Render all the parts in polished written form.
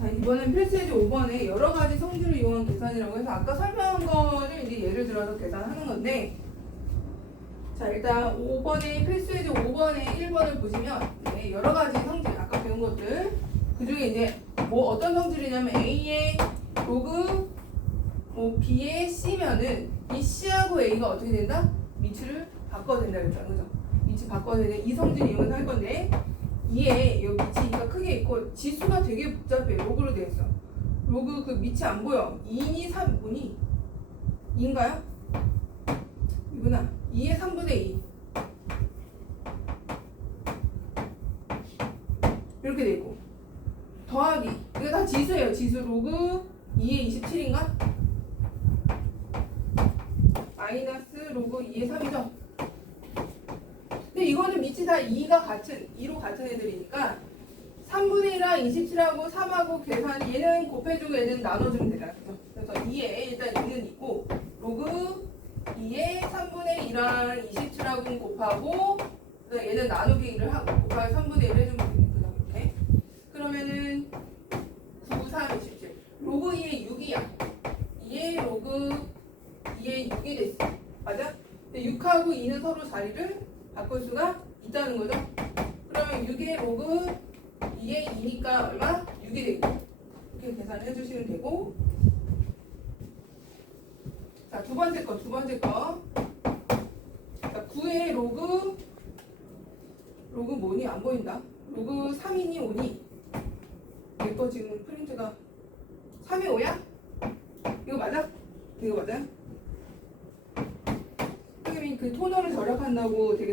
자, 이번엔 필수예제 5번에 여러 가지 성질을 이용한 계산이라고 해서 아까 설명한 거를 이제 예를 들어서 계산하는 건데, 자, 일단 5번에 필수예제 5번에 1번을 보시면 네, 여러 가지 성질 아까 배운 것들 그 중에 이제 뭐 어떤 성질이냐면 A의 로그 뭐 B의 C면은 이 C하고 A가 어떻게 된다? 위치를 바꿔야 된다 그랬잖아, 그죠? 위치 바꿔야 되는 이 성질 이용해서 할 건데, 이에 여기 위치가 크게 있고 지수가 되게 복잡해. 로그로 되어 있어. 로그 그 밑이 안 보여. 2니 3분이 2인가요? 이구나. 2의 3분의 2 이렇게 돼 있고, 더하기 이거 다 지수예요. 지수 로그 2의 27인가? 마이너스 로그 2의 3이죠. 근데 이거는 밑이 다 2가 같은 2로 같은 애들이니까 3분의 1랑 27하고 3하고 계산이 얘는 곱해주고 얘는 나눠주면 되잖아. 그래서 2에 일단 2는 있고 로그 2에 3분의 1랑 27하고 곱하고 얘는 나누기 1을 하고 곱하기 3분의 1을 해주면 되겠구나. 이렇게 그러면은 9, 3, 27 로그 2에 6이야. 2에 로그 2에 6이 됐어. 맞아? 근데 6하고 2는 서로 자리를 바꿀 수가 있다는 거죠. 그러면 6의 로그 2의 2니까 얼마? 6이 되고 이렇게 계산을 해주시면 되고, 자, 두 번째 거. 자, 9의 로그 뭐니? 안 보인다. 로그 3이니 5니? 내 거 지금 프린트가 3의 5야? 이거 맞아? 이거 맞아요? 선생님이 그 토너를 절약한다고 되게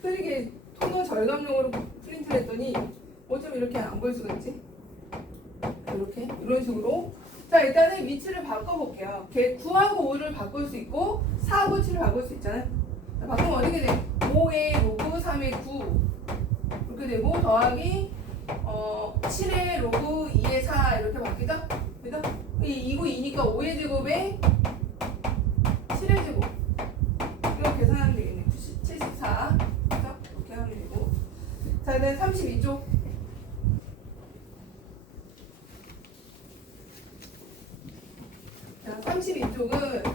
흐리게 토너 절감용으로 프린트를 했더니 어쩜 이렇게 안 보일 수가 있지? 이렇게 이런 식으로. 자, 일단은 위치를 바꿔볼게요. 9하고 5를 바꿀 수 있고 4하고 7을 바꿀 수 있잖아요. 자, 바꾸면 어떻게 돼? 5의 로그 3의 9 이렇게 되고 더하기 7의 로그 2의 4 이렇게 바뀌죠? 그죠? 2고 2니까 5의 제곱에 7의 제곱 이거 계산하면 되겠네. 74 그죠? 이렇게 하면 되고. 자, 그다음 32쪽. 자, 32쪽은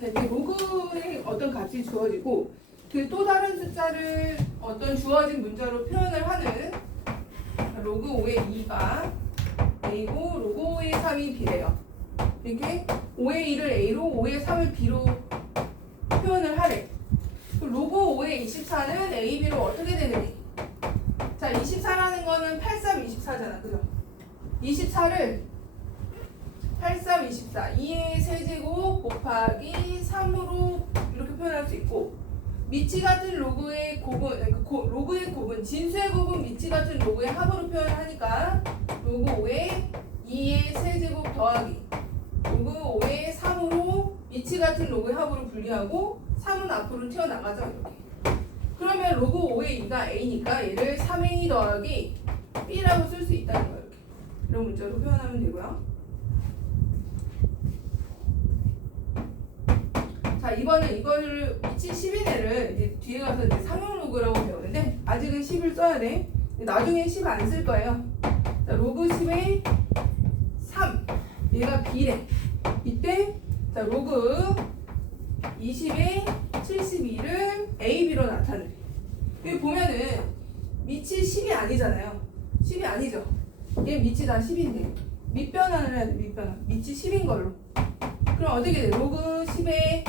이게 로그의 어떤 값이 주어지고 그 또 다른 숫자를 어떤 주어진 문자로 표현을 하는 로그 5의 2가 A고 로그 5의 3이 B래요. 이렇게 5의 2를 A로 5의 3을 B로 표현을 하래. 로그 5의 24는 A, B로 어떻게 되느니? 자, 24라는 거는 83, 24잖아. 그죠? 24를 83, 24 2의 세제곱 곱하기 3으로 이렇게 표현할 수 있고, 미치 같은 로그의 곱은 로그의 곱은 진수의 곱은 미치 같은 로그의 합으로 표현하니까 로그 5의 2의 세제곱 더하기 로그 5의 3으로 미치 같은 로그의 합으로 분리하고 3은 앞으로 튀어나가죠. 이렇게. 그러면 로그 5의 2가 A니까 얘를 3A 더하기 B라고 쓸 수 있다는 거예요. 이렇게. 이런 문자로 표현하면 되고요. 자, 이번은 이거를 미치 10인애를 이제 뒤에 가서 이제 상용 로그라고 배우는데 아직은 10을 써야 돼. 나중에 10 안 쓸 거예요. 자, 로그 10의 3 얘가 B래. 이때 자, 로그 20의 72를 A, B로 나타내. 여기 보면은 미치 10이 아니잖아요. 10이 아니죠. 얘 미치 다 10인데 밑변환을 해야 돼. 밑변환. 미치 10인 걸로. 그럼 어떻게 돼? 로그 10의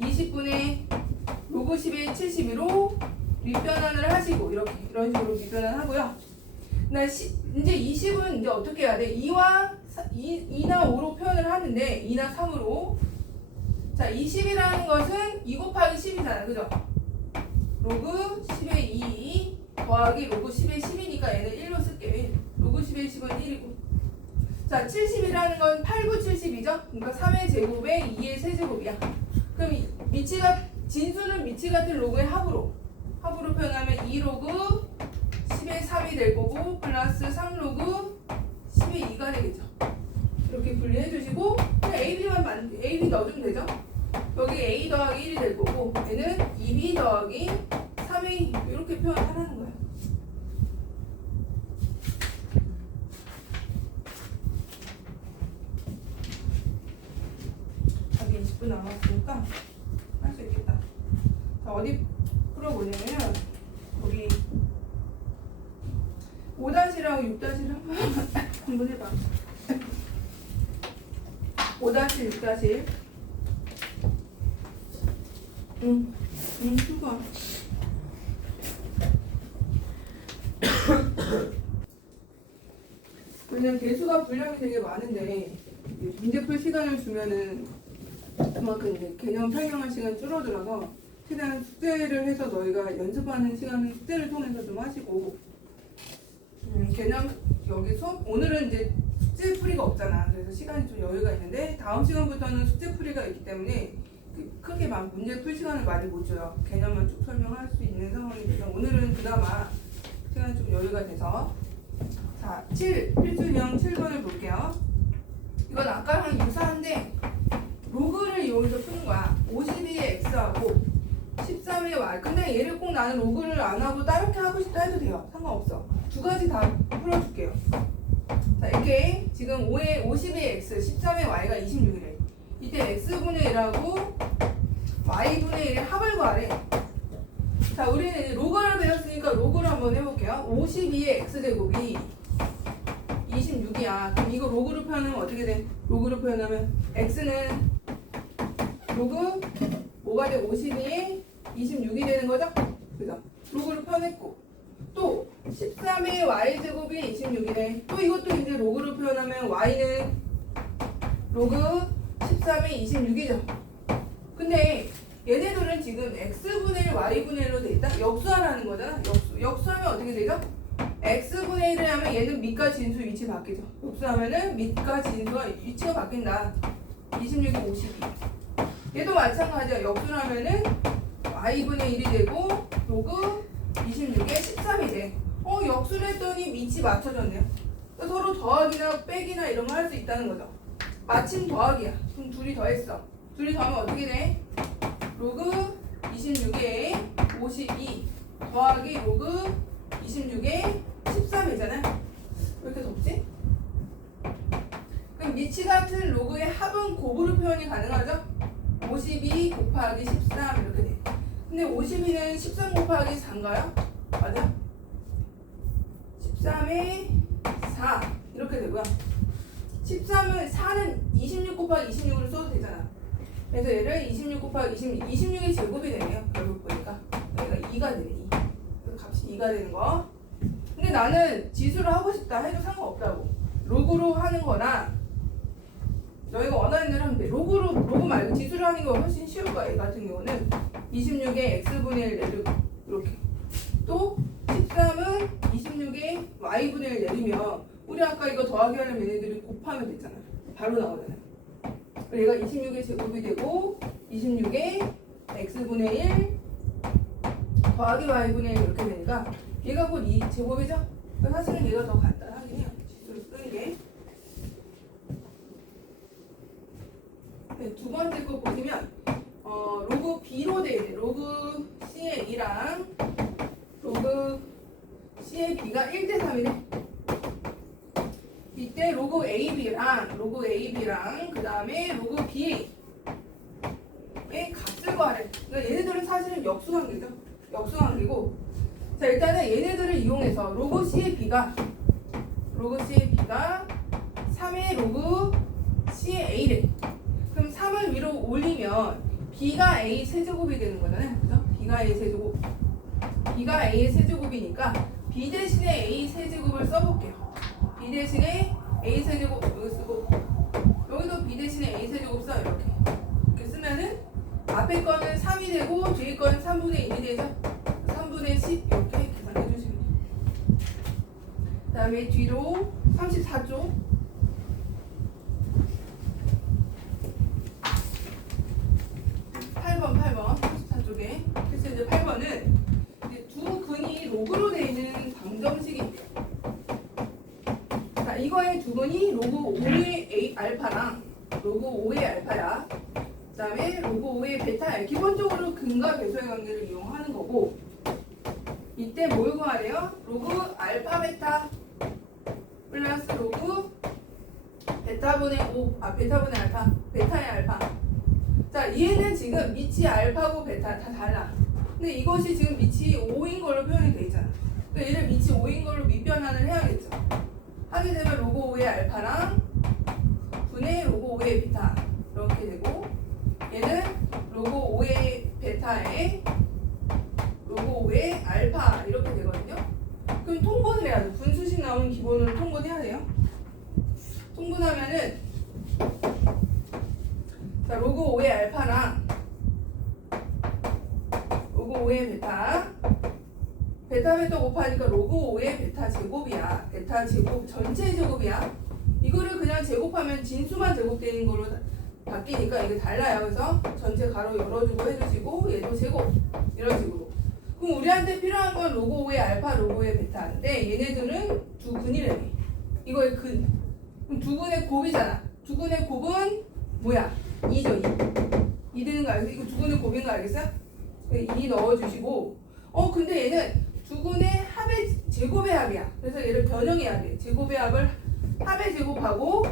20분의 로그 10의 72로 밑변환을 하시고 이런 식으로 밑변환 하고요. 이제 20은 이제 어떻게 해야 돼? 2나 5로 표현을 하는데 2나 3으로. 자, 20이라는 것은 2 곱하기 10이잖아. 그죠? 로그 10의 2 더하기 로그 10의 10이니까 얘는 1로 쓸게. 로그 10의 10은 1이고. 자, 70이라는 건 8, 9, 70이죠? 그러니까 3의 제곱에 2의 세제곱이야. 그럼 진수는 미치 같은 로그의 합으로 표현하면 2로그 10의 3이 될 거고 플러스 3로그 10의 2가 되겠죠. 이렇게 분리해 주시고 그냥 AB 넣어주면 되죠. 여기 A 더하기 1이 될 거고 얘는 2B 더하기 3A 이렇게 표현하라는 거예요. 5-하고 6-를 한번 해봐. 5-6-. 수고. 왜냐면 개수가 분량이 되게 많은데 문제 풀 시간을 주면은 그만큼 이제 개념 설명할 시간 줄어들어서 최대한 숙제를 해서 너희가 연습하는 시간을 숙제를 통해서 좀 하시고 개념 여기 수업 오늘은 이제 숙제 풀이가 없잖아. 그래서 시간이 좀 여유가 있는데 다음 시간부터는 숙제 풀이가 있기 때문에 크게 막 문제 풀 시간을 많이 못 줘요. 개념만 쭉 설명할 수 있는 상황이 돼서 오늘은 그나마 시간이 좀 여유가 돼서 자, 7 필수형 7번을 볼게요. 이건 아까랑 유사한데 로그를 이용해서 푸는 거야. 52의 x하고 13의 y. 근데 얘를 꼭 나는 로그를 안 하고 다르게 하고 싶다 해도 돼요. 상관없어. 두 가지 다 풀어줄게요. 자, 이렇게 지금 50의 x, 13의 y가 26이래. 이때 x분의 1하고 y분의 1의 합을 구하래. 자, 우리는 로그를 배웠으니까 로그를 한번 해볼게요. 52의 x제곱이 26이야. 그럼 이거 로그로 표현하면 어떻게 돼? 로그로 표현하면 x는 로그 뭐가 돼? 52에 26이 되는 거죠? 그죠? 로그로 표현했고 또 13의 y제곱이 26이네. 또 이것도 이제 로그로 표현하면 y는 로그 13의 26이죠. 근데 얘네들은 지금 x분의 1, y분의 1로 돼 있다? 역수하라는 거잖아. 역수하면 어떻게 되죠? x분의 1을 하면 얘는 밑과 진수 위치 바뀌죠. 역수하면은 밑과 진수가 위치가 바뀐다. 26이 52. 얘도 마찬가지야. 역수를 하면은 y분의 1이 되고 로그 26에 13이 돼. 역수를 했더니 밑이 맞춰졌네요. 서로 더하기나 빼기나 이런 거 할 수 있다는 거죠. 마침 더하기야. 그럼 둘이 더했어. 둘이 더하면 어떻게 돼? 로그 26에 52 더하기 로그 26에 13이잖아요. 왜 이렇게 덥지? 그럼 밑이 같은 로그의 합은 곱으로 표현이 가능하죠? 52 곱하기 13 이렇게 돼. 근데 52는 13 곱하기 4인가요? 맞아? 13에 4 이렇게 되고요. 13은 4는 26 곱하기 26으로 써도 되잖아. 그래서 얘를 26 곱하기 26의 제곱이 되네요. 결국 보니까 여기가 2가 되네. 2. 값이 2가 되는 거. 근데 나는 지수를 하고 싶다 해도 상관없다고. 로그로 하는 거나 너희가 원하는 대로 하면 돼. 로그 말고 지수를 하는 게 훨씬 쉬울 거야. 얘 같은 경우는 26에 x분의 1 내리고 이렇게. 또 13은 26에 y분의 1 내리면 우리 아까 이거 더하기 하려면 얘네들이 곱하면 되잖아. 바로 나오잖아. 얘가 26의 제곱이 되고 26에 x분의 1 더하기 y분의 1 이렇게 되니까 얘가 곧 이 제곱이죠? 사실은 얘가 더 간단하긴 해요. 지수를 쓰는 게. 네, 두 번째 거 보시면 로그 b로 되어 있네. 로그 c의 2랑 로그 c의 b가 1대 3이네. 이때 로그 ab랑 그 다음에 로그 ba의 값을 구하래. 그러니까 얘네들은 사실은 역수관계죠. 역수관계고. 자, 일단은 얘네들을 이용해서 로그 c의 b가 3의 로그 c의 a래. 그럼 3을 위로 올리면 b가 a 세제곱이 되는 거잖아요. 그죠? b가 a 세제곱. b가 a의 세제곱이니까 b 대신에 a 세제곱을 써볼게요. b 대신에 a 세제곱 여기 쓰고 여기도 b 대신에 a 세제곱 써. 이렇게 쓰면은 앞에 거는 3이 되고 뒤에 거는 3분의 1이 되죠. 3분의 10 이렇게 계산해 주시면 돼요. 그 다음에 뒤로 34쪽 8번 34쪽에 그래서 이제 8번은 이제 두 근이 로그로 되어 있는 방정식인데요. 자, 이거의 두 근이 로그 5의 A 알파랑 로그 5의 알파야. 그 다음에 로그 5의 베타야. 기본적으로 근과 배수의 관계를 이용하는 거고 이때 뭘 구하래요? 로그 알파 베타 플러스 로그 베타분의 5 베타분의 알파 베타의 알파. 자, 얘는 지금 밑이 알파고 베타 다 달라. 근데 이것이 지금 밑이 5인 걸로 표현이 돼 있잖아. 그러니까 얘를 밑이 5인 걸로 밑변환을 해야겠죠. 하게 되면 로그 5의 알파랑 분의 로그 5의 베타 이렇게 되고, 얘는 로그 5의 베타에 로그 5의 알파 이렇게 되거든요. 그럼 통분을 해야 돼. 분수식 나오는 기본으로 통분해야 돼요. 통분하면은 자, 로그 5의 알파랑 로그 5의 베타 베타 곱하니까 로그 5의 베타 제곱이야. 베타 제곱 전체 제곱이야. 이거를 그냥 제곱하면 진수만 제곱되는 걸로 바뀌니까 이게 달라요. 그래서 전체 가로 열어주고 해주시고 얘도 제곱 이런 식으로. 그럼 우리한테 필요한 건 로그 5의 알파, 로그 5의 베타인데 얘네들은 두 근이래. 이거의 근. 그럼 두 근의 곱이잖아. 두 근의 곱은 뭐야? 2죠. 2 되는 거 알겠어? 이거 두 근의 곱인 거 알겠어? 2 넣어주시고, 근데 얘는 두 근의 합의 제곱의 합이야. 그래서 얘를 변형해야 돼. 제곱의 합을 합의 제곱하고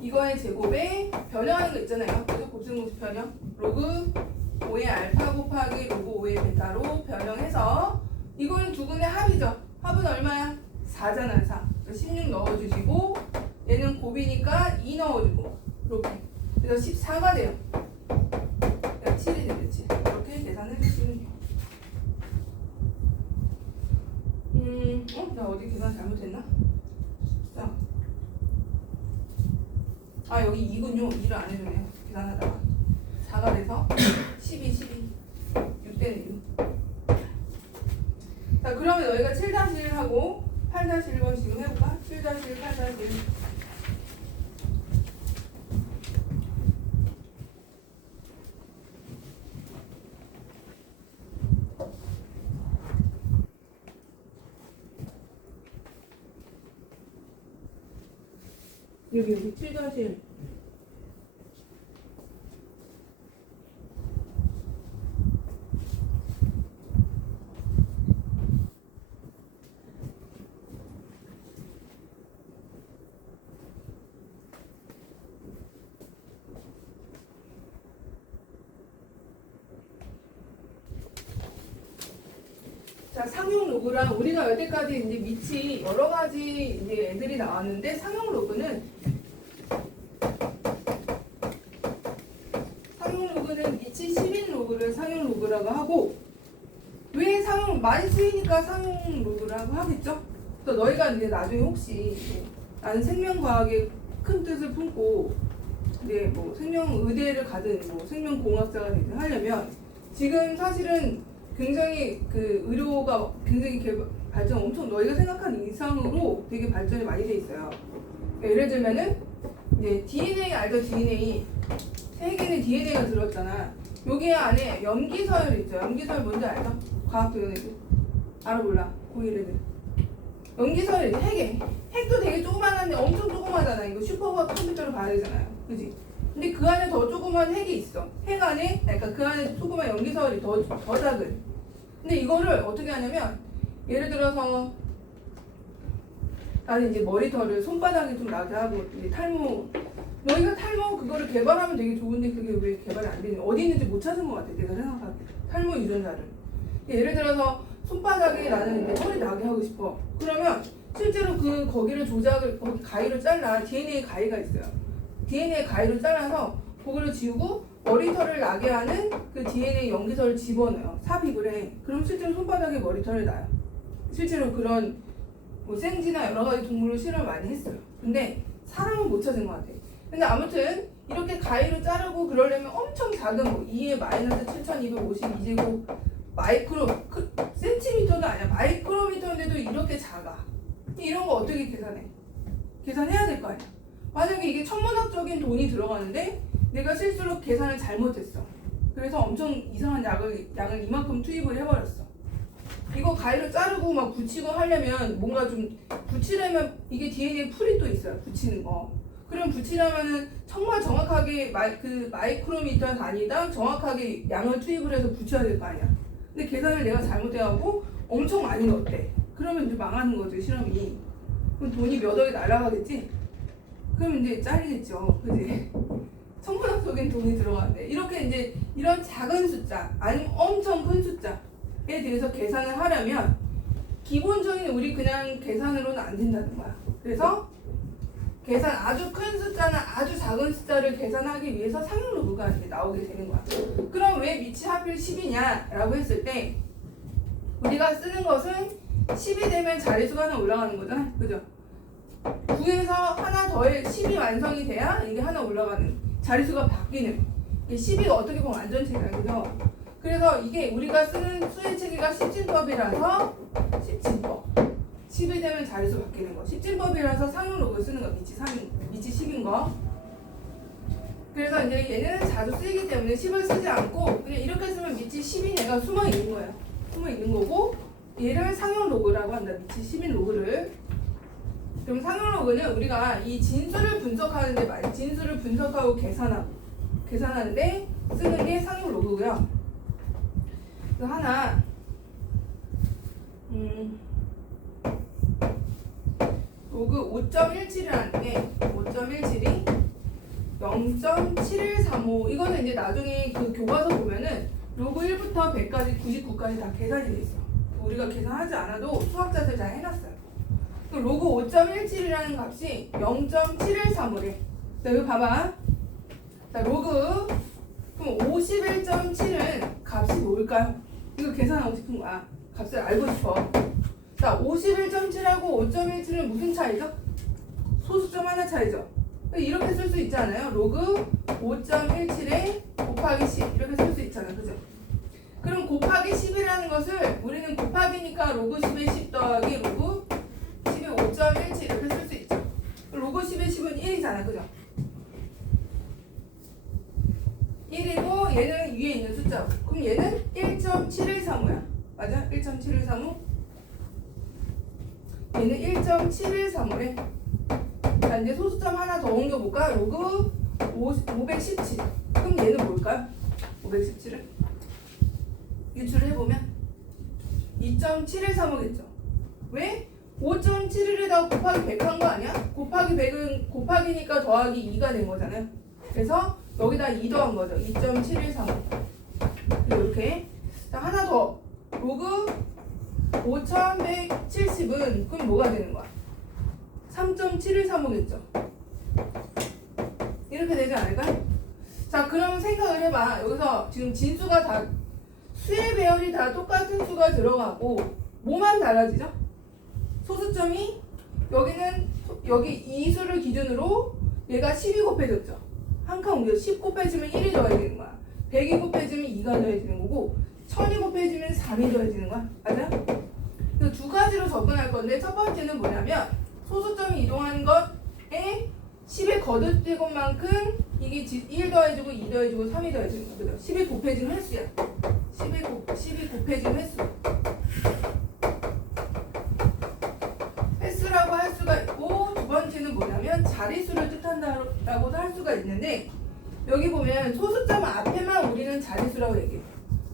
이거의 제곱에 변형하는 거 있잖아요. 그래서 곱셈공식 변형. 로그 5의 알파 곱하기 로그 5의 베타로 변형해서 이거는 두 근의 합이죠. 합은 얼마야? 4잖아요. 4. 16 넣어주시고 얘는 곱이니까 2 넣어주고 이렇게. 그래서 14가 돼요. 7이 되겠지. 이렇게 계산을 해주시면 돼요. 나 어디 계산 잘못했나? 14. 아, 여기 2군요. 2를 안 해주네요. 계산하다가 4가 돼서 12 6대는 6. 자, 그러면 너희가 7-1하고 8-1번 지금 해볼까? 7-1, 8-1. 여기 7-1. 자, 상용 로그랑 우리가 여태까지 이제 밑이 여러 가지 이제 애들이 나왔는데 상용 로그는 밑이 10인 로그를 상용 로그라고 하고, 왜 상용 많이 쓰이니까 상용 로그라고 하겠죠? 그래서 너희가 이제 나중에 혹시 나는 생명과학의 큰 뜻을 품고 이제 뭐 생명의대를 가든 뭐 생명공학자가 되든 하려면 지금 사실은 굉장히 그 의료가 굉장히 발전 엄청 너희가 생각하는 이상으로 되게 발전이 많이 돼 있어요. 예를 들면은 이제 DNA 알죠? DNA 세계는 DNA가 들었잖아. 여기 안에 염기서열 있죠. 염기서열 뭔지 알죠? 과학 배운 애들 알아 몰라? 고1 애들. 염기서열 핵도 되게 조그만한데 엄청 조그마잖아. 이거 슈퍼과학 컴퓨터로 봐야 되잖아요. 그지? 근데 그 안에 더 조그만 핵이 있어. 핵 안에, 그러니까 그 안에 조그만 염기서열이 더 작은. 근데 이거를 어떻게 하냐면, 예를 들어서 나는 이제 머리털을 손바닥에 좀 나게 하고 이제 탈모, 너희가 탈모 그거를 개발하면 되게 좋은데 그게 왜 개발이 안 되냐? 어디 있는지 못 찾은 것 같아. 내가 생각하기에 탈모 유전자를. 예를 들어서 손바닥에 나는 이제 털이 나게 하고 싶어. 그러면 실제로 거기를 조작을 거기 가위로 잘라. DNA 가위가 있어요. DNA 가위로 잘라서 그거를 지우고 머리털을 나게 하는 그 DNA 염기서를 집어넣어요. 삽입을 해. 그럼 실제로 손바닥에 머리털을 나요. 실제로 그런 뭐 생쥐나 여러 가지 동물을 실험을 많이 했어요. 근데 사람은 못 찾은 것 같아. 근데 아무튼 이렇게 가위로 자르고 그러려면 엄청 작은 뭐 2의 마이너스 7252제곱 센티미터도 아니야. 마이크로미터인데도 이렇게 작아. 이런 거 어떻게 계산해? 계산해야 될 거 아니야. 만약에 이게 천문학적인 돈이 들어가는데 내가 실수로 계산을 잘못했어. 그래서 엄청 이상한 양을 이만큼 투입을 해버렸어. 이거 가위로 자르고 막 붙이고 하려면 뭔가 좀 붙이려면 이게 DNA 풀이 또 있어요. 붙이는 거. 그럼 붙이려면은 정말 정확하게 그 마이크로미터 단위당 정확하게 양을 투입을 해서 붙여야 될 거 아니야. 근데 계산을 내가 잘못해갖고 엄청 많이 넣었대. 그러면 이제 망하는 거죠, 실험이. 그럼 돈이 몇 억이 날아가겠지? 그럼 이제 잘리겠죠. 그지? 천문학적인 돈이 들어가는데 이렇게 이제 이런 작은 숫자 아니면 엄청 큰 숫자에 대해서 계산을 하려면 기본적인 우리 그냥 계산으로는 안 된다는 거야. 그래서 계산 아주 큰 숫자나 아주 작은 숫자를 계산하기 위해서 상용 로그가 이제 나오게 되는 거야. 그럼 왜 밑이 하필 10이냐 라고 했을 때 우리가 쓰는 것은 10이 되면 자릿수가 하나 올라가는 거잖아. 그죠? 9에서 하나 더해 10이 완성이 돼야 이게 하나 올라가는 자릿수가 바뀌는 10이 어떻게 보면 완전체잖아. 그죠? 그래서 이게 우리가 쓰는 수의 체계가 십진법이라서 십진법 10이 되면 자릿수 바뀌는 거. 십진법이라서 상용 로그 쓰는 거. 밑이 10인 거. 그래서 이제 얘는 자주 쓰이기 때문에 10을 쓰지 않고 그냥 이렇게 쓰면 밑이 10인 애가 숨어 있는 거예요. 숨어 있는 거고 얘를 상용 로그라고 한다. 밑이 10인 로그를. 그럼 상용 로그는 우리가 이 진수를 분석하는데 말이야. 진수를 분석하고 계산하는데 쓰는 게 상용 로그고요. 그래서 하나 로그 5.17이라는 게 5.17이 0.7135 이거는 이제 나중에 그 교과서 보면은 로그 1부터 100까지 99까지 다 계산이 돼 있어. 우리가 계산하지 않아도 수학자들 다 해놨어요. 그 로그 5.17이라는 값이 0.7135래. 자 여기 봐봐. 자 로그 그럼 51.7은 값이 뭘까요? 이거 계산하고 싶은 거야. 값을 알고 싶어. 자, 51.7하고 5.17은 무슨 차이죠? 소수점 하나 차이죠. 이렇게 쓸 수 있잖아요. 로그 5.17에 곱하기 10 이렇게 쓸 수 있잖아요. 그죠? 그럼 곱하기 10이라는 것을 우리는 곱하기니까 로그 10에 10 더하기 로그 10에 5.17 이렇게 쓸 수 있죠. 로그 10에 10은 1이잖아. 그죠? 1이고 얘는 위에 있는 숫자고. 그럼 얘는 1.713호야. 맞아? 1.713호. 얘는 1.713호래. 자 이제 소수점 하나 더 옮겨볼까? 로그 517. 그럼 얘는 뭘까요? 517을 유출을 해보면 2.713호겠죠. 왜? 5.71에다가 곱하기 100 한 거 아니야? 곱하기 100은 곱하기니까 더하기 2가 된 거잖아요. 그래서 여기다 2 더한 거죠. 2.713호. 이렇게. 자 하나 더. 로그 5170은 그럼 뭐가 되는 거야? 3.713호겠죠. 이렇게 되지 않을까요? 자 그럼 생각을 해봐. 여기서 지금 진수가 다 수의 배열이 다 똑같은 수가 들어가고 뭐만 달라지죠? 소수점이 여기는 여기 이 수를 기준으로 얘가 10이 곱해졌죠. 한 칸 옮겨 10 곱해지면 1이 더해지는 거야. 100이 곱해지면 2가 더해지는 거고 1000이 곱해지면 3이 더해지는 거야. 맞아? 그래서 두 가지로 접근할 건데 첫 번째는 뭐냐면 소수점이 이동하는 것에 10의 거듭제곱만큼 이게 1 더해지고 2 더해지고 3이 더해지는 거야. 그죠? 10이 곱해진 횟수야. 10이 곱해진 횟수. 횟수라고 할 수가 있고 두 번째는 뭐냐면 자릿수를 뜻한다라고도 할 수가 있는데 여기 보면 소수점 앞에만 우리는 자릿수라고 얘기해.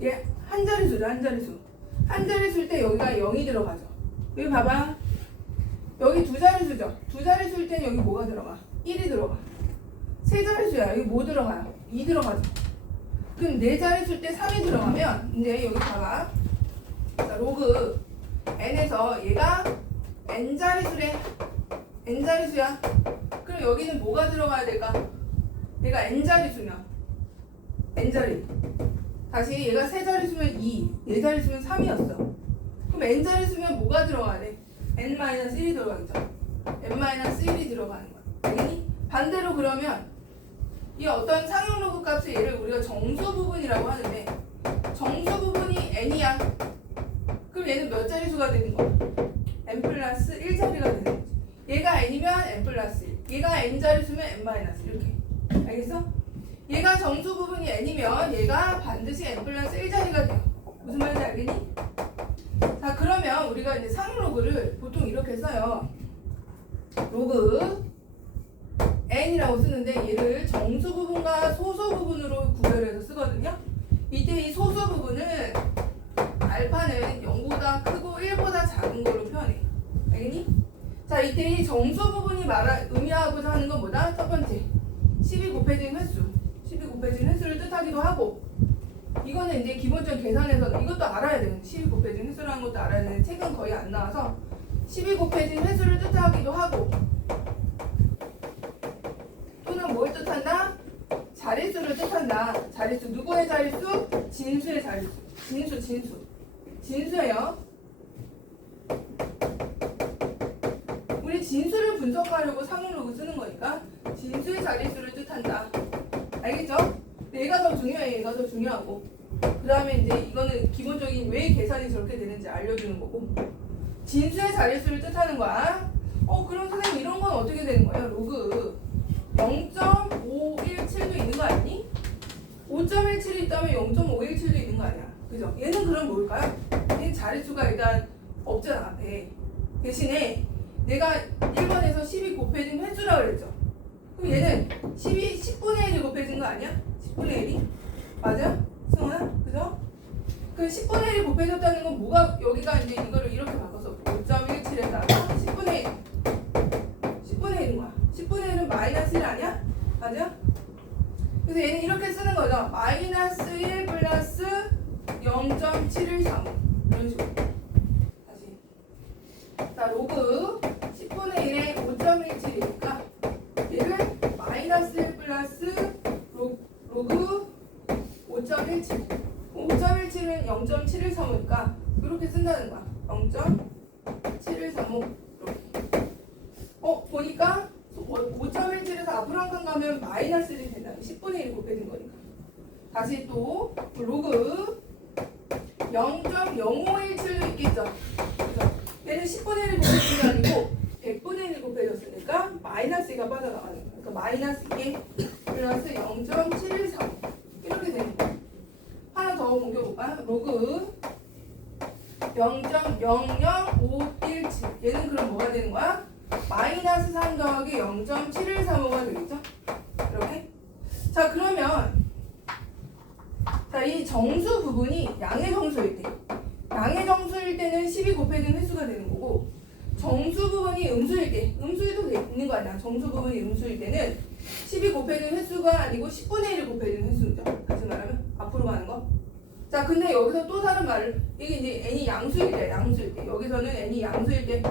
얘 한 자릿수죠. 한 자릿수. 한 자릿수일 때 여기가 0이 들어가죠. 여기 봐봐. 여기 두 자릿수죠. 두 자릿수일 땐 여기 뭐가 들어가? 1이 들어가. 세 자릿수야. 여기 뭐 들어가요? 2 들어가죠. 그럼 네 자릿수일 때 3이 들어가면 이제 여기 봐봐. 자, 로그 n에서 얘가 n 자릿수래. n 자릿수야. 그럼 여기는 뭐가 들어가야 될까? 얘가 n 자릿수면 n 자릿. 다시 얘가 세 자릿수면 2, 네 자릿수면 3이었어. 그럼 n 자릿수면 뭐가 들어가야 돼? n-1이 들어가겠죠. n-1이 들어가는 거야. 알겠니? 반대로 그러면 이 어떤 상용 로그 값의 얘를 우리가 정수 부분이라고 하는데 정수 부분이 n이야. 그럼 얘는 몇 자릿수가 되는 거야? n 플러스 1자리가 되는 거지. 얘가 n이면 n 플러스 1, 얘가 n 자릿수면 n-1 이렇게. 알겠어? 얘가 정수 부분이 n이면 얘가 반드시 n 플러스 1자리가 돼요. 무슨 말인지 알겠니? 자 그러면 우리가 이제 상용 로그를 보통 이렇게 써요. 로그 n이라고 쓰는데 얘를 정수 부분과 소수 부분으로 구별해서 쓰거든요. 이때 이 소수 부분은 알파는 0보다 크고 1보다 작은 걸로 표현해. 알겠니? 자 이때 이 정수 부분이 의미하고자 하는 건 뭐다? 첫 번째 10이 곱해진 횟수. 10이 곱해진 횟수를 뜻하기도 하고 이거는 이제 기본적인 계산에서 이것도 알아야 되는 12 곱해진 횟수라는 것도 알아야 되는데 책은 거의 안 나와서 12 곱해진 횟수를 뜻하기도 하고 또는 뭘 뜻한다? 자릿수를 뜻한다. 자릿수 누구의 자릿수? 진수의 자릿수. 진수예요. 우리 진수를 분석하려고 상용로그 쓰는 거니까 진수의 자릿수를 뜻한다. 알겠죠? 얘가 더 중요해. 얘가 더 중요하고 그 다음에 이제 이거는 기본적인 왜 계산이 저렇게 되는지 알려주는 거고 진수의 자릿수를 뜻하는 거야. 그럼 선생님 이런 건 어떻게 되는 거예요? 로그 0.517도 있는 거 아니니? 5.17이 있다면 0.517도 있는 거 아니야. 그죠? 얘는 그럼 뭘까요? 얘는 자릿수가 일단 없잖아 앞에. 대신에 내가 1번에서 12 곱해진 횟수라고 그랬죠. 그럼 얘는 10분의 1이 곱해진 거 아니야? 10분의 1이? 맞아? 승훈아? 그죠? 그 10분의 1이 곱해졌다는 건 뭐가 여기가 이제 이거를 이렇게 바꿔서 5.17에다가 10분의 1 10분의 1인 거야. 10분의 1은 마이너스 1 아니야? 맞아? 그래서 얘는 이렇게 쓰는 거죠. 마이너스 1 플러스 0.713 이런 식으로. 다시. 자, 로그 10분의 1에 5.17이니까 얘를 마이너스 1 플러스 로그 5.17. 5.17은 0.713이니까 이렇게 쓴다는 거야. 0.7135 이렇게. 보니까 5.17에서 앞으로 한 칸 가면 마이너스 1이 된다. 10분의 1 곱해진 거니까. 다시 또 로그 0.0517도 있겠죠. 그죠? 얘는 10분의 1 곱해진 게 아니고 100분의 1 곱해졌으니까 마이너스 2가 빠져나가는 거야. 그러니까 마이너스 2 플러스 0.713 이렇게 되는 거야. 하나 더 옮겨볼까요? 로그 0.00517 얘는 그럼 뭐가 되는 거야? 마이너스 3 더하기 0.7135가 되겠죠? 이렇게. 자, 그러면 이 정수 부분이 양의 정수일 때는 12 곱해진 횟수가 되는 거고 정수 부분이 음수일 때 음수일도 있는 거 아니야. 정수 부분이 음수일 때는 12 곱해진 횟수가 아니고 10분의 1을 곱해진 횟수죠. 다시 말하면 앞으로 가는 거. 자, 근데 여기서 또 다른 말을 이게 이제 n이 양수일 때 여기서는 n이 양수일 때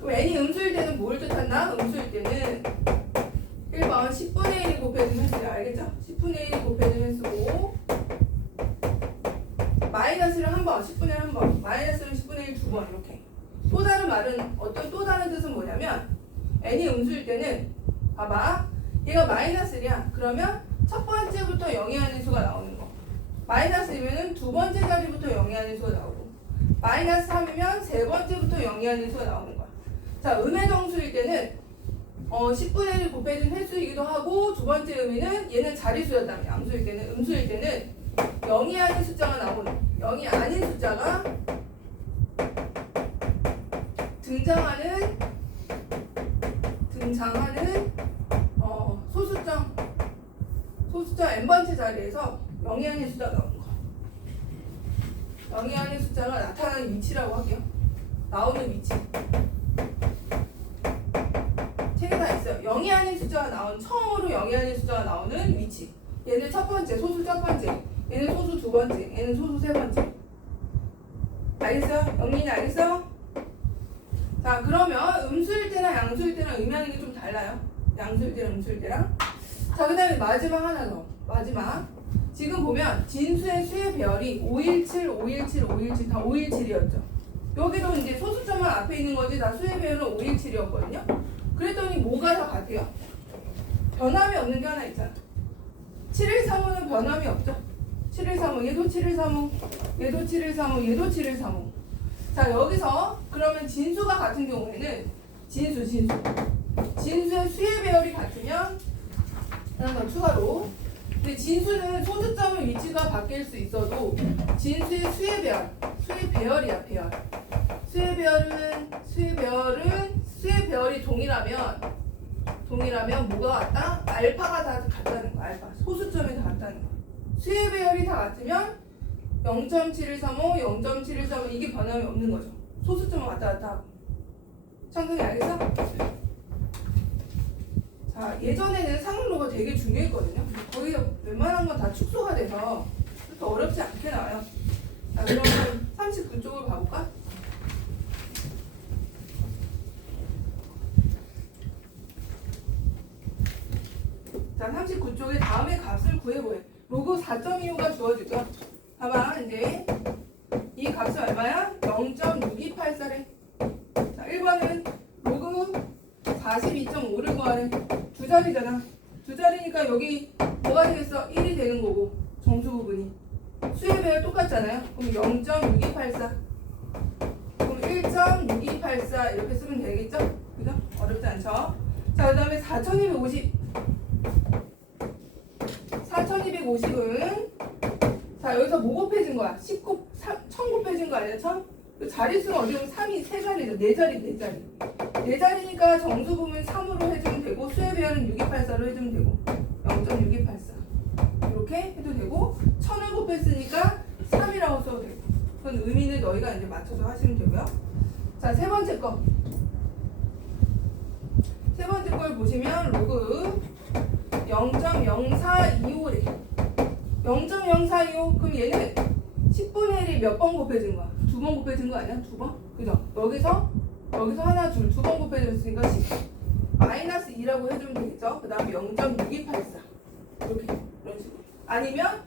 그럼 n이 음수일 때는 뭘 뜻한다? 음수일 때는 1번 10분의 1이 곱해진 횟수야. 알겠죠? 10분의 1이 곱해진 횟수고 마이너스를 한 번, 10분의 1 한 번, 마이너스는 10분의 1 두 번 이렇게. 또 다른 말은 또 다른 뜻은 뭐냐면 n이 음수일 때는 봐봐. 얘가 마이너스 1이야. 그러면 첫 번째부터 영이하는 수가 나오는 거. 마이너스 1이면 두 번째 자리부터 영이하는 수가 나오고 마이너스 3이면 세 번째부터 영이하는 수가 나오는 거야. 자, 음의 정수일 때는 10분의 1 곱해진 횟수이기도 하고 두 번째 의미는 얘는 자리수였다면 양수일 때는 음수일 때는 0이 아닌 숫자가 나오는 0이 아닌 숫자가 등장하는 소수점 n번째 자리에서 0이 아닌 숫자가 나오는 거. 0이 아닌 숫자가 나타나는 위치라고 할게요. 나오는 위치. 책에 다 있어요. 0이 아닌 숫자가 처음으로 0이 아닌 숫자가 나오는 위치. 얘는 첫 번째, 소수 첫 번째. 얘는 소수 두 번째. 얘는 소수 세 번째. 알겠어요? 영민이 알겠어? 자, 그러면 음수일 때랑 양수일 때랑 의미하는 게 좀 달라요. 양수일 때랑 음수일 때랑. 자, 그 다음에 마지막 하나 더. 마지막. 지금 보면 진수의 수의 배열이 517, 517, 517 다 517이었죠. 여기도 이제 소수점만 앞에 있는 거지 다 수의 배열은 517이었거든요. 그랬더니 뭐가 다 같아요? 변함이 없는 게 하나 있잖아. 7135는 변함이 없죠. 7135 얘도 7135 얘도 7135 얘도 7135. 자, 여기서 그러면 진수가 같은 경우에는 진수의 수의 배열이 같으면 하나 더 추가로. 근데 진수는 소수점의 위치가 바뀔 수 있어도 진수의 수의 배열이야. 배열. 수의 배열이 동일하면 뭐가 같다? 알파가 다 같다는 거야. 알파. 소수점이 다 같다는 거야. 수의 배열이 다 같으면 0.7135, 0.7135 이게 변함이 없는 거죠. 소수점은 왔다 갔다 하고. 창근이 알겠어? 자, 예전에는 상용로가 되게 중요했거든요. 거의 웬만한 건 다 축소가 돼서 그렇게 어렵지 않게 나와요. 자, 그러면 39쪽을 봐볼까? 자, 39쪽에 다음에 값을 구해보래. 로그 4.25가 주어지죠. 봐봐, 이제 이 값은 얼마야? 0.6284래. 자, 1번은 로그 42.5를 구하래. 두 자리잖아. 두 자리니까 여기 뭐가 되겠어? 1이 되는 거고, 정수 부분이. 수의 배열 똑같잖아요. 그럼 0.6284. 그럼 1.6284 이렇게 쓰면 되겠죠? 그죠? 어렵지 않죠? 자, 그 다음에 4250은 자, 여기서 뭐 곱해진 거야? 10 곱해진 거 아니야? 1000? 그 자릿수는 어디 보면 3이 3자리죠. 4자리. 4자리니까 정수 부분 3으로 해주면 되고 수의 배열은 6284로 해주면 되고 0.6284 이렇게 해도 되고 1000을 곱했으니까 3이라고 써도 되고 그건 의미는 너희가 이제 맞춰서 하시면 되고요. 자, 세 번째 거. 세 번째 걸 보시면 로그 0.0425래. 0.0425 그럼 얘는 10분의 1이 몇 번 곱해진 거야? 두 번 곱해진 거 아니야? 두 번? 그죠? 여기서 하나 두 번 곱해졌으니까 10 마이너스 2라고 해주면 되겠죠? 그 다음에 0.6284 이렇게 이런 식으로 아니면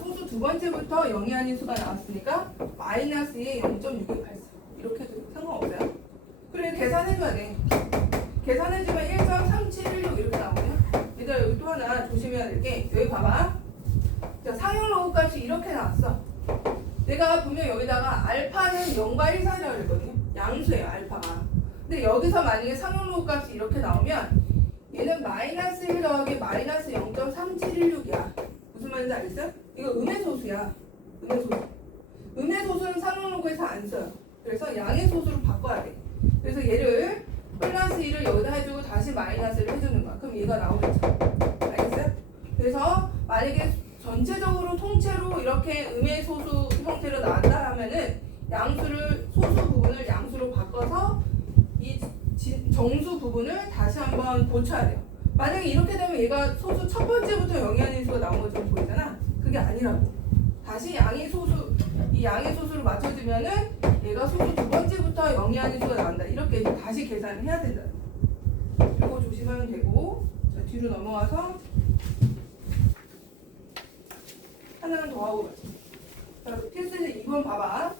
소수 두 번째부터 0이 아닌 수가 나왔으니까 마이너스 2에 0.6284 이렇게 해도 상관없어요. 그래 계산해줘야 돼. 계산해주면 1.3716 이렇게 나오거든요. 얘들아 여기 또 하나 조심해야 될 게 여기 봐봐. 자, 상용 로그 값이 이렇게 나왔어. 내가 분명 여기다가 알파는 0과 1 사이라고 그랬거든요. 양수예요 알파가. 근데 여기서 만약에 상용 로그 값이 이렇게 나오면 얘는 마이너스 1 더하기 마이너스 0.3716이야. 무슨 말인지 알겠어요? 이거 음의 소수야. 음의 소수는 상용 로그에서 안 써요. 그래서 양의 소수로 바꿔야 돼. 그래서 얘를 플러스 1을 여기다 해주고 다시 마이너스를 해주는 거야. 그럼 얘가 나오겠죠. 알겠어요? 그래서 만약에 전체적으로 통째로 이렇게 음의 소수 형태로 나왔다 하면은 소수 부분을 양수로 바꿔서 이 정수 부분을 다시 한번 고쳐야 돼요. 만약에 이렇게 되면 얘가 소수 첫 번째부터 0이 아닌 수가 나온 것처럼 보이잖아. 그게 아니라고. 다시 이 양의 소수를 맞춰주면은 얘가 소수 두 번째부터 0이 아닌 수가 나온다. 이렇게 다시 계산을 해야 된다. 이거 조심하면 되고. 자, 뒤로 넘어와서 하나는 더 하고 가자. 자, 필수 2번 봐봐.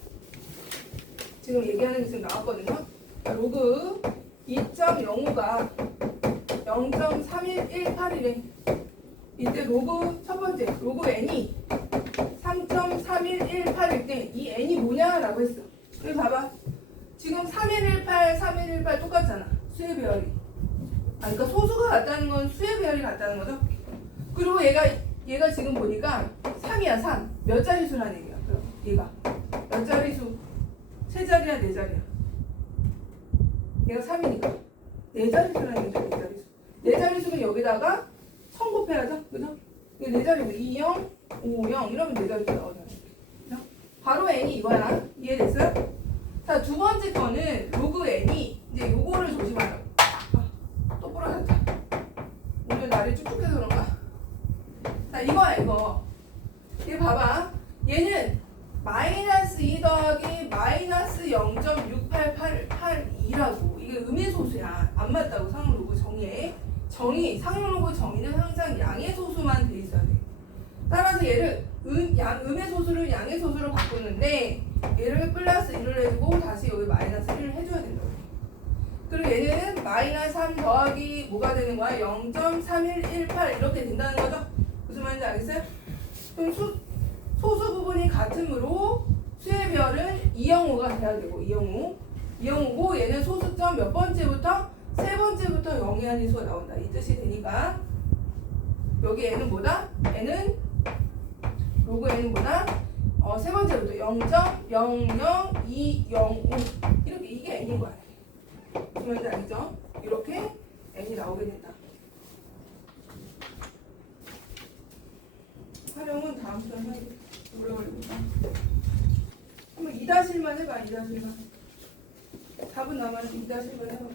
지금 얘기하는 게 지금 나왔거든요. 자, 로그 2.05가 0.3118이래. 이때 로그 첫 번째 로그 n이 3.3118일 때 이 n이 뭐냐라고 했어. 여기 봐봐. 지금 3118 똑같잖아. 수의 배열이. 그러니까 소수가 같다는 건 수의 배열이 같다는 거죠. 그리고 얘가 지금 보니까 3이야 3. 몇 자리수라는 얘기야. 그럼 얘가 몇 자리수? 세 자리야 네 자리야? 얘가 3이니까 네 자리수라는 얘기죠. 네 자리수. 네 자리수는 여기다가 1000 곱해야죠. 그죠? 이게 네 자리수 20, 50 이러면 네 자리수 나오잖아요. 그죠? 바로 n이 이거야. 이해됐어요? 자, 두 번째 거는 로그 n이 이제 요거를 조심하라고. 또 부러졌다. 오늘 날이 쭉쭉해서 그런가? 자, 이거야 이거. 이거 봐봐. 얘는 마이너스 2 더하기 마이너스 0.68882라고. 이게 음의 소수야. 안 맞다고 상용 로그 정의에. 상용 로그 정의는 항상 양의 소수만 돼 있어야 돼. 따라서 얘를 음의 소수를 양의 소수로 바꾸는데 얘를 플러스 1을 해주고 다시 여기 마이너스 1을 해줘야 된다고. 그리고 얘는 마이너스 3 더하기 뭐가 되는 거야? 0.3118 이렇게 된다는 거죠? 무슨 말인지 알겠어요? 그럼 소수 부분이 같으므로 수의 별은 205가 돼야 되고 205고 얘는 소수점 몇 번째부터? 세 번째부터 0이 아닌 수가 나온다. 이 뜻이 되니까 여기 n은 뭐다? 로그 n은 뭐다? 세 번째부터 0.00205 이렇게 이게 n인 거야. 무슨 말인지 알겠죠? 이렇게 n이 나오게 된다. 활용은 다음 시간에 해야 돼. 오래 걸리니까. 한번 2-1만 해봐. 2-1만. 답은 남았는데 2-1만 해봐.